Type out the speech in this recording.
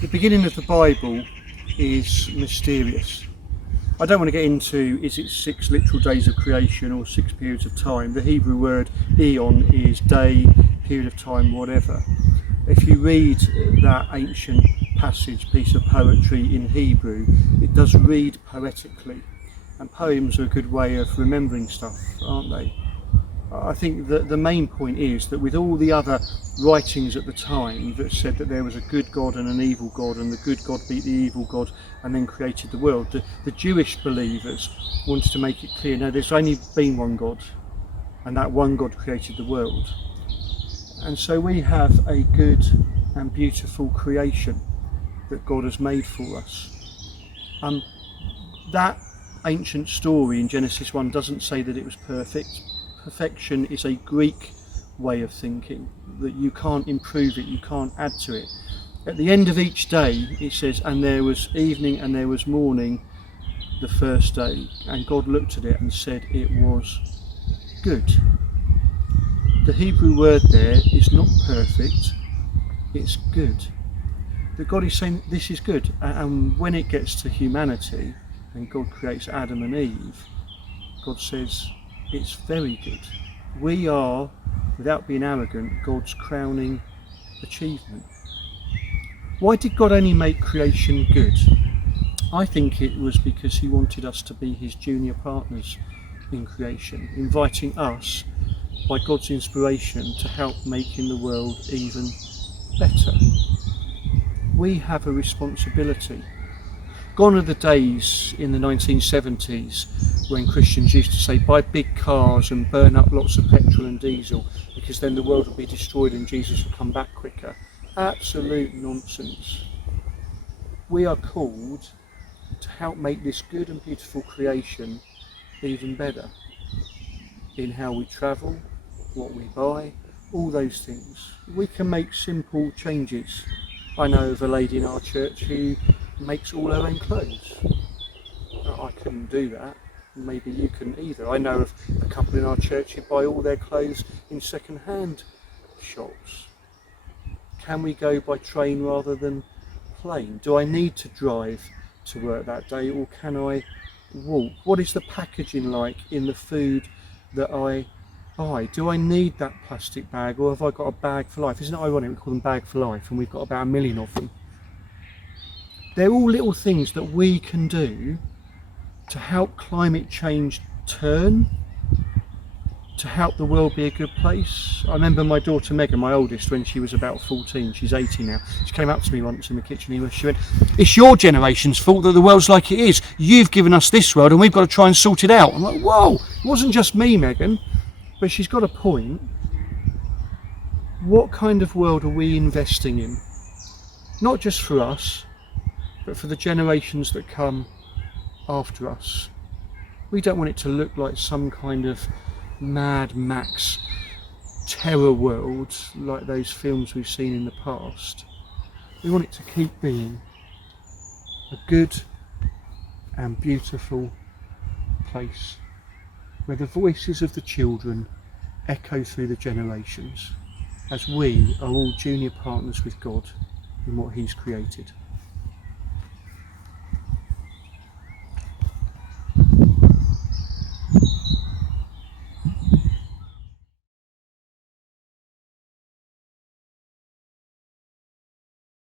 The beginning of the Bible is mysterious. I don't want to get into, is it 6 literal days of creation or 6 periods of time? The Hebrew word eon is day, period of time, whatever. If you read that ancient piece of poetry in Hebrew, it does read poetically. And poems are a good way of remembering stuff, aren't they? I think that the main point is that with all the other writings at the time that said that there was a good God and an evil God, and the good God beat the evil God and then created the world, the Jewish believers wanted to make it clear, no, there's only been one God, and that one God created the world. And so we have a good and beautiful creation that God has made for us. That ancient story in Genesis 1 doesn't say that it was perfect. Perfection is a Greek way of thinking, that you can't improve it, you can't add to it. At the end of each day it says, and there was evening and there was morning the first day, and God looked at it and said it was good. The Hebrew word there is not perfect, it's good. That God is saying this is good, and when it gets to humanity and God creates Adam and Eve, God says it's very good. We are, without being arrogant, God's crowning achievement. Why did God only make creation good? I think it was because he wanted us to be his junior partners in creation, inviting us by God's inspiration to help making the world even better. We have a responsibility. Gone are the days in the 1970s when Christians used to say buy big cars and burn up lots of petrol and diesel because then the world will be destroyed and Jesus will come back quicker. Absolute nonsense. We are called to help make this good and beautiful creation even better in how we travel, what we buy, all those things. We can make simple changes. I know of a lady in our church who makes all her own clothes. I couldn't do that. Maybe you couldn't either. I know of a couple in our church who buy all their clothes in second-hand shops. Can we go by train rather than plane? Do I need to drive to work that day, or can I walk? What is the packaging like in the food that I buy? Do I need that plastic bag, or have I got a bag for life? Isn't it ironic we call them bag for life and we've got about 1 million of them? They're all little things that we can do to help climate change turn, to help the world be a good place. I remember my daughter Megan, my oldest, when she was about 14, she's 80 now, she came up to me once in the kitchen and she went, it's your generation's fault that the world's like it is. You've given us this world and we've got to try and sort it out. I'm like, whoa, it wasn't just me, Megan. But she's got a point. What kind of world are we investing in? Not just for us, but for the generations that come after us. We don't want it to look like some kind of Mad Max terror world like those films we've seen in the past. We want it to keep being a good and beautiful place where the voices of the children echo through the generations, as we are all junior partners with God in what he's created.